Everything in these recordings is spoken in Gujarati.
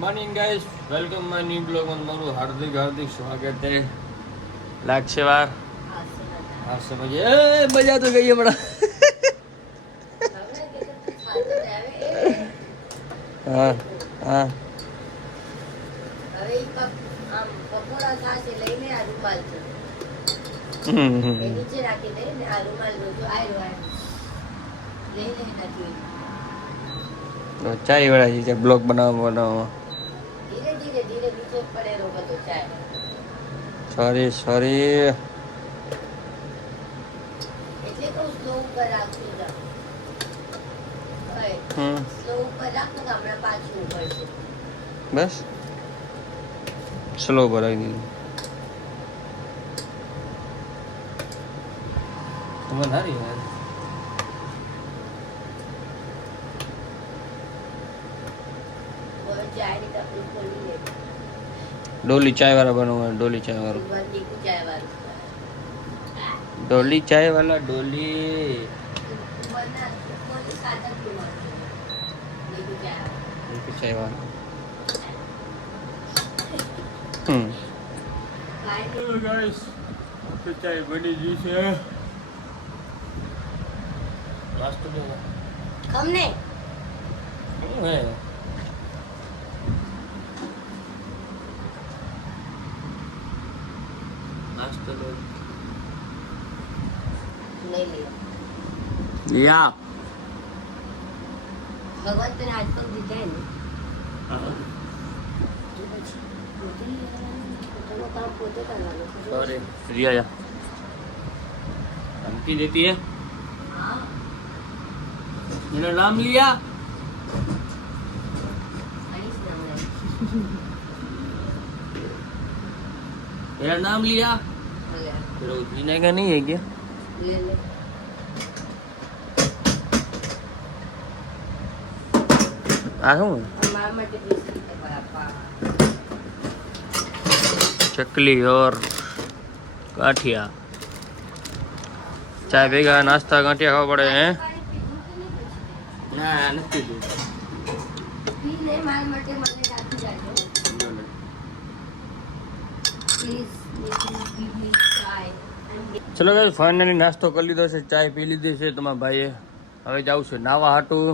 Morning guys welcome my new blog में તમારું હાર્દિક હાર્દિક સ્વાગત है લાગશે વાર આ સમજે એ મજા તો ગઈ બડા હા હા હવે આમ પકોડા ખાશે લઈને આ રૂમાલ છે એ નીચે રાખી દે ને આ રૂમાલ જો આયરો લઈને નાખી ચાય વાળા છે બ્લોગ બનાવવામાં ધીરે ધીરે ધીરે નીચે પડેલો બધો ચાય સોરી એટલે તો સ્લો ઉપર રાખજો જા સ્લો ઉપર રાખો તો હમણાં પાછું ઉપર છે બસ સ્લો ભરાઈ દીધું તમે સારી યાર ચાયની ટપરી ખોલી લે ડોલી ચાય વાળા બનવું ડોલી ચાય વાળો દીકુ ચાય વાળું ડોલી ચાય વાળા ડોલી બના કોઈ સાદા પીવાનું દીકુ ચાય વાળા હેલો ગાઈસ આપણી ચાય બની ગઈ છે લાસ્ટ તો અમને શું હે લાસ્ટ તો નહીં લે યા ભગવાન તને આજ પણ દીધા ને પોતાનું કામ પોતે કરવાનું सॉरी रिया जा धमकी देती है હા मेरा नाम लिया આઈસ ના મને मेरा नाम लिया ભલે फिर वो जीने का नहीं है क्या લે લે आ हूँ મારા માટે બિસ્કિટ આપા चकली और गाठिया चाय भेगा नाश्ता गाठिया खावा पड़े हैं ना नहीं दूध પી લે મારા માટે મને રાખી જાજો પ્લીઝ ગીવ મી ચાય ચલો ગાઈસ ફાઇનલી નાસ્તો કરી લીધો છે ચાય પી લીધી છે તમારા ભાઈએ હવે જાઉં છે નાવા હાટું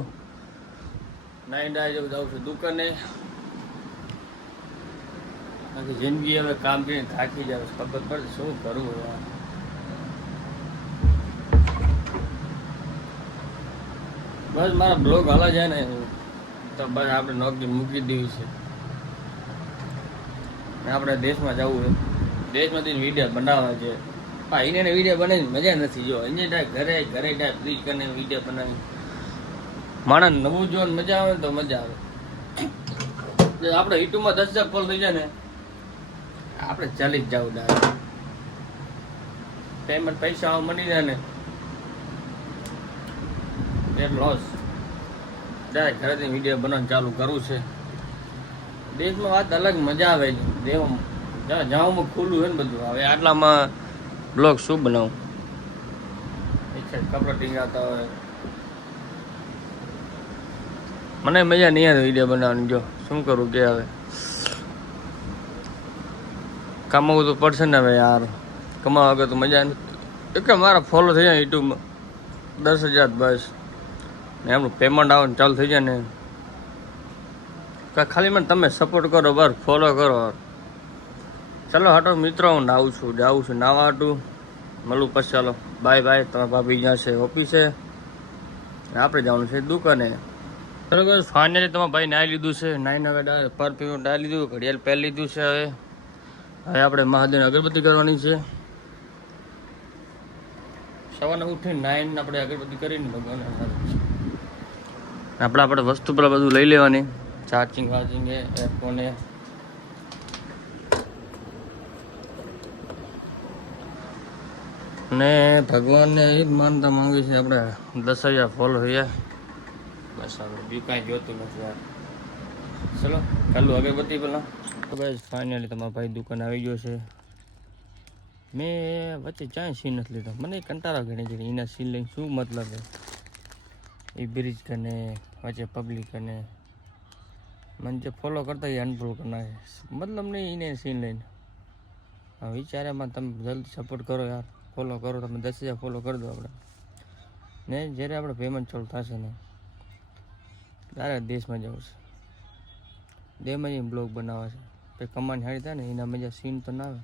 નાઈ ડાય જેવું જાઉં છું દુકાને આખી જિંદગી હવે કામ કરીને થાકી જાવ ખબર પડે શું કરવું યાર બસ મારા બ્લોગ હાલા જાય ને તો બસ આપણે નોકરી મૂકી દેવી છે ને આપણે દેશમાં જવું છે દેશમાંથી વિડીયો બનાવવા છે એને વિડીયો બનાવી મજા નથી જો અહીંયા ઘરે ડાય ફ્રીજ કરીને વિડીયો બનાવી માણસ નવું જો મજા આવે ને તો મજા આવે જો આપણે યુટ્યુબમાં 10,000 ફોલ થઈ જાય ને આપણે ચાલી જ જવું ડાયરેક્ટ પેમેન્ટ પૈસા આવા મળી જાય ને એમ લોસ ડાયરેક્ટ ઘરેથી વિડીયો બનાવવાનું ચાલુ કરવું છે દેશમાં વાત અલગ મજા આવે છે દેવામાં જાવામાં ખુલ્લું હોય ને બધું હવે આટલામાં બ્લોગ શું બનાવું ઈચ્છા કપડાં ટીંગાતા હોય મને મજા નહીં આવે વિડીયો બનાવવાની જો શું કરું કે હવે કમાવું તો પડશે ને હવે યાર કમાવા વગર તો મજા નથી કે મારા ફોલો થઈ જાય યુટ્યુબમાં 10,000 બસ ને એમનું પેમેન્ટ આવે ને ચાલુ થઈ જાય ને ખાલી મને તમે સપોર્ટ કરો બસ ફોલો કરો ચાલો હાટો મિત્રો હું જાઉં છું નાવા હાટું મળું પછી ચાલો બાય બાય તમારા ભાભી જ્યાં છે ઓફિસે આપણે જવાનું છે દુકાને બરાબર ફાઇનલી તમારા ભાઈ નાહી લીધું છે નાહીને હવે પરફ્યુમ ડાળી લીધું ઘડિયાળ પહેરી લીધું છે હવે આપણે મહાદેવને અગરબત્તી કરવાની છે સવારે ઉઠીને નાહીને આપણે અગરબત્તી કરીને ભગવાન આપણે વસ્તુ પેલા બધું લઈ લેવાની ચાર્જિંગ વાર્જિંગ એરફોન ને ભગવાનને એ જ માનતા માંગે છે આપણે 10,000 ફોલો થયા બસ હવે બીજું કાંઈ જોતું નથી યાર ચલો ચાલુ અગરબત્તી પેલા તો બસ ફાઇનલી તમારા ભાઈ દુકાન આવી ગયો છે મેં વચ્ચે ચાય સીન નથી લીધો મને કંટાળા ઘણી જઈ એના સીન લઈને શું મતલબ એ બ્રિજ કને વચ્ચે પબ્લિક કને મને જે ફોલો કરતા એ અનફોલો કરી નાખે, મતલબ નહીં એને સીન લઈને. હા વિચારેમાં તમે જલ્દી સપોર્ટ કરો યાર, ફોલો કરો. તમે 10,000 ફોલો કરી દો આપણે, ને જ્યારે આપણે પેમેન્ટ ચાલુ થશે ને ત્યારે દેશમાં જવું છે, દેશમાં જઈને બ્લોગ બનાવવા છે. પછી કમાણી હારી થાય ને એના મજા સીન તો ના આવે.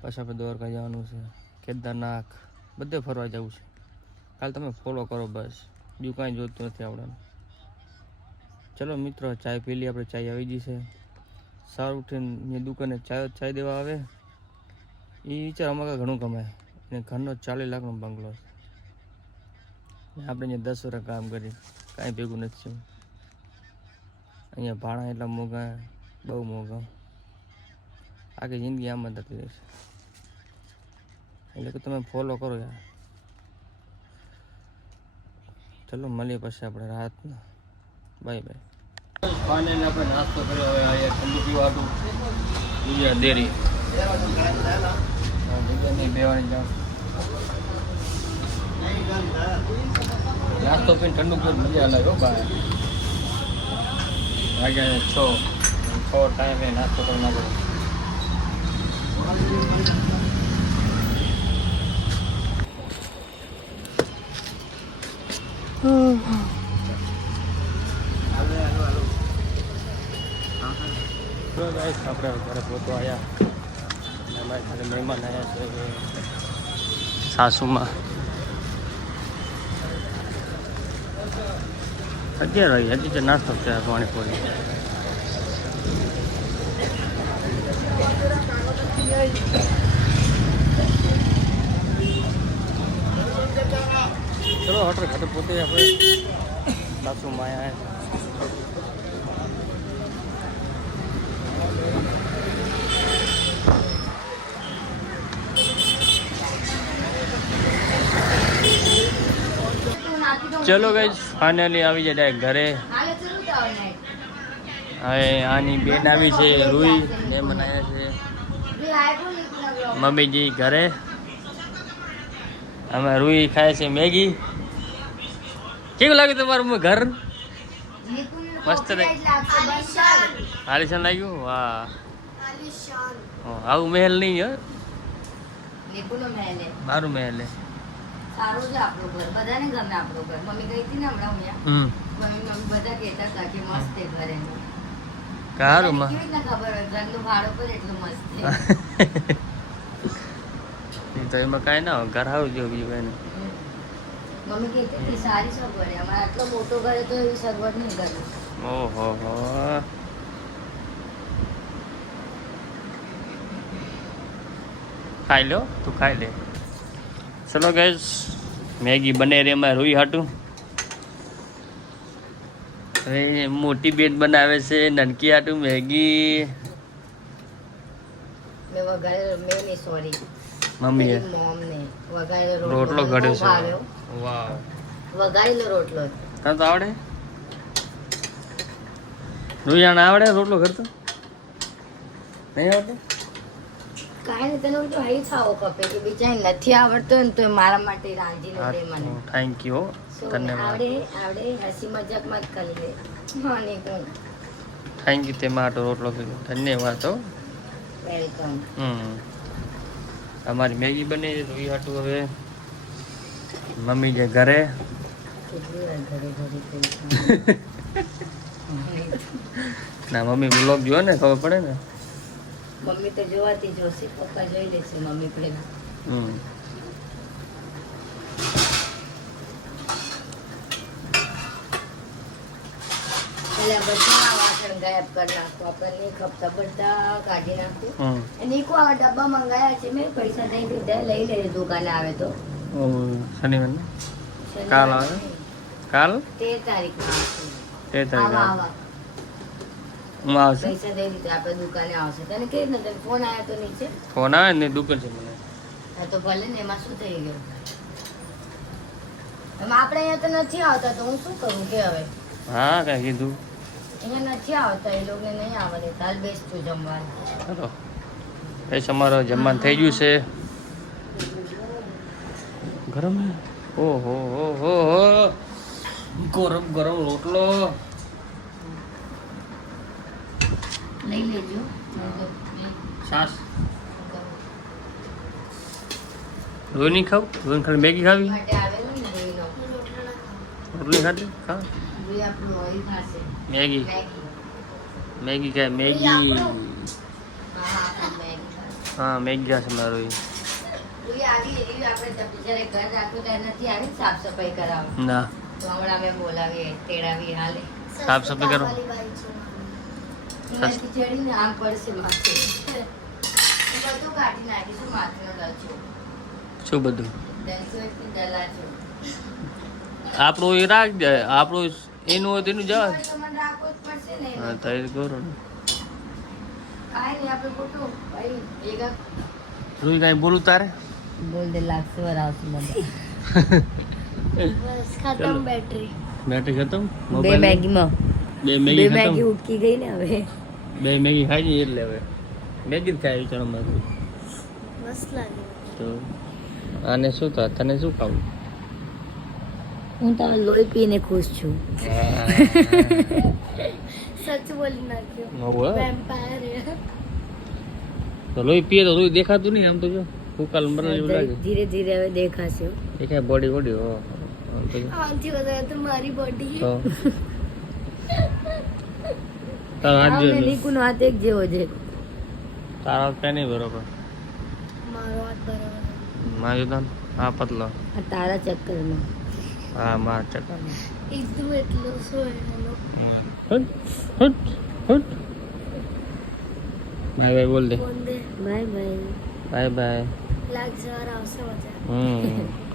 પછી આપણે દ્વારકા જવાનું છે, કેદારનાથ, બધે ફરવા જવું છે. કાલે તમે ફોલો કરો બસ, બીજું કાંઈ જોતું નથી આપણે. ચલો મિત્રો, ચાય પી લઈએ આપણે. ચાય આવી ગઈ છે. સારું ઉઠીને મેં દુકાને ચાય દેવા આવે એ વિચાર અમારે ઘણું કમાય. અને ઘરનો 40 લાખનો બંગલો છે, આપણે અહીંયા 10 વર્ષ કામ કરી કાંઈ ભેગું નથી થયું. અહીંયા ભાડા એટલા મોંઘા, બહુ મોંઘા. આખી જિંદગી આમ જ થતી રહેશે. એટલે કે તમે ફોલો કરો યાર. ચલો મળીએ પછી આપણે રાતના. Bye bye. ફાઇનલી આપણે નાસ્તો કર્યો હોય અહીંયા ઠંડુ પીવાતું ગુજરાત ડેરી. ગુજરાતની બેવાની જાણ નાસ્તો પીને ઠંડુ પીવું મજા અલગ હો બહાર. વાગ્યા 6 ટાઈમે નાસ્તો કરી નાખો. આપણે ઘરે પહોંચવા આવ્યા. અમારે ઘરે મહેમાન આવ્યા છે સાસુમાં. 11 વાગે હજી તો નાસ્તો છે પાણીપુરી. ચલો હોટલ ઘરે પોતે આપણે સાસુમાં આવ્યા. ચલો ગાઈસ ફાઇનલી આવી જાય ડાયરેક્ટ ઘરે. હવે આની બેન આવી છે રૂઈ ને બનાવ્યા છે મમ્મીજી ઘરે. અમે રૂઈ ખાય છે મેગી. કેવું લાગ્યું તમારું ઘર? મસ્ત આલિશાન લાગ્યું? વાહ, આવું મહેલ નહીં હો, મારું મહેલ હે. સારું છે આપણું ઘર, બધાને ગમે આપણું ઘર. મમ્મી ગઈ હતી ને હમણાં અહીંયા, મમ્મી બધા કહેતા હતા કે મસ્ત છે ઘર એનું. કારું કેવી રીતના ખબર હોય ઘરનું ભાડું પર એટલું મસ્ત છે. તો એમાં કાંઈ ના હોય, ઘર સારું જેવું બીજું કાંઈ નહીં. મમ્મી કહેતી હતી સારી સગવડ. અમારે આટલો મોટો ઘર તો એવી સગવડ નહીં ઘર. ઓહો હો, ખાઈ લો, તું ખાઈ લે. ચલો ગાઈસ, મેગી બને રે એમાં રૂઈ હાટું. હવે મોટી બેન બનાવે છે નનકી હાટું મેગી. મેં વઘારેલો, મેં નહીં સોરી મમ્મીએ મોમને વઘારેલો રોટલો ઘડ્યો છે. ભાવ્યો. વાવ, વઘારેલો રોટલો. તને તો આવડે? રૂયાને આવડે રોટલો ઘડતો? નહીં આવડતો? કાંઈ નહીં, તને તો હઈ ખાવો ખપે કે બિચારી નથી આવડતો ને તો મારા માટે રાંધીને દે મને. થેન્ક યુ, ધન્યવાદ. આવડે આવડે, હસી મજાકમાં જ કરી લે. હા નહીં કહું થેન્ક યુ તે માટે રોટલો કર્યો, ધન્યવાદ હો. વેલકમ. અમારી મેગી બની રૂઈ હાટું. હવે મમ્મી જે ઘરે. ના મમ્મી વ્લોગ જોવે ને ખબર પડે ને. મમ્મી તો જોવાતી જોશે, પપ્પા જોઈ લેશે મમ્મી પેલા. પેલા બધા વાસણ ગાયબ કરી નાખો, આપણે નહીં ખપતા બધા કાઢી નાખું. નીકુ આ ડબ્બા મંગાયા છે મેં, પૈસા દઈ દીધા, લઈ લેજે દુકાને આવે તો. શનિવાર ને કાલ આવે? કાલ 13 તારીખમાં આવશે. 13 તારીખ આવા હું આવશે. પૈસા દઈ દીધા, આપણે દુકાને આવશે. તને કેવી રીતના તને ફોન આવ્યો તો નીચે? ફોન આવે ને દુકાન છે મને. હા તો ભલે ને, એમાં શું થઈ ગયું? એમ આપણે અહીંયા તો નથી આવતા તો હું શું કરું કે હવે? હા કઈ કીધું? અહીંયા નથી આવતા, એ લોકોને નહીં આવવા દેતા. હાલ બેસતું જમવાનું. ચલો બસ અમારો જમવાનું થઈ ગયું છે. ગરમ ઓહો હો હો, ગરમ ગરમ રોટલો. લઈ લેજો છાસ રોઈ નહીં ખાવ રોઈ ખાલી મેગી ખાવી માટે આવેલો ને દહીંનો. રોટલી ખાધી ખા દહીં આપણું ઓઇલ ખાશે. Maggi Maggi. મેગી ખાય મેગી હા, આપણું મેગી ખાશે. હા મેગી ખાશે મારો દહીં આવી એવી આપણે જ્યારે ઘર રાખ્યું ત્યારે નથી આવી ને સાફ સફાઈ કરાવવા. ના તો હમણાં અમે બોલાવીએ તેડાવી હાલે. સાફ સફાઈ કરો એમાંથી ચડીને આમ પડશે માથે. બધું કાઢી નાખીશું માથેનો લચ્છો. શું બધું દહીંસોથી દલાચો. આપણું એ રાખ દે આપણું એનું હોય તેનું જવા દે. તો મને રાખવો જ પડશે ને. હા તો એ કરો ને કાંઈ નહીં આપણે ખોટું ભાઈ ભેગા રોઈ કાંઈ બોલું તારે બોલ દે લાગશે વાર આવશે મને. બસ ખતમ બેટરી. બેટરી ખતમ બે મોબાઈલ મેગીમાં બે બે મેગી મેગી ખતમ ઉટકી ગઈ ને હવે. બે મેગી ખાઈ જઈએ એટલે હવે મેગી જ ખાય વિચારમાં મસ્ત લાગે. તો આને શું થાય તને શું ખાવું હું તો લોહી પીને ખુશ છું. સચ બોલી નાખ્યો. હવે વેમ્પાયર. તો લોહી પીએ તો લોહી દેખાતું નહીં આમ તો જો ફૂકાલ મરેલું એવું લાગે ધીરે ધીરે હવે દેખાશે. દેખાય બોડી બોડી હો તો જો. આનાથી વધારે તો મારી બોડી. તો તારો હાથ આમને જો નીકુનો હાથ એક જેવો છે. તારો હાથ કઈ નહીં બરોબર મારો હાથ બરાબર. મારો તો હા પતલો આ તારા ચક્કરમાં. હા માર ચક્કર એકદમ એટલો સોયનો. હટ હટ હટ બાય બાય બોલ દે બોલ દે. Bye bye. બાય બાય લાગશે વાર આવશે મજા.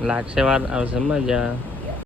લાગશે વાર આવશે મજા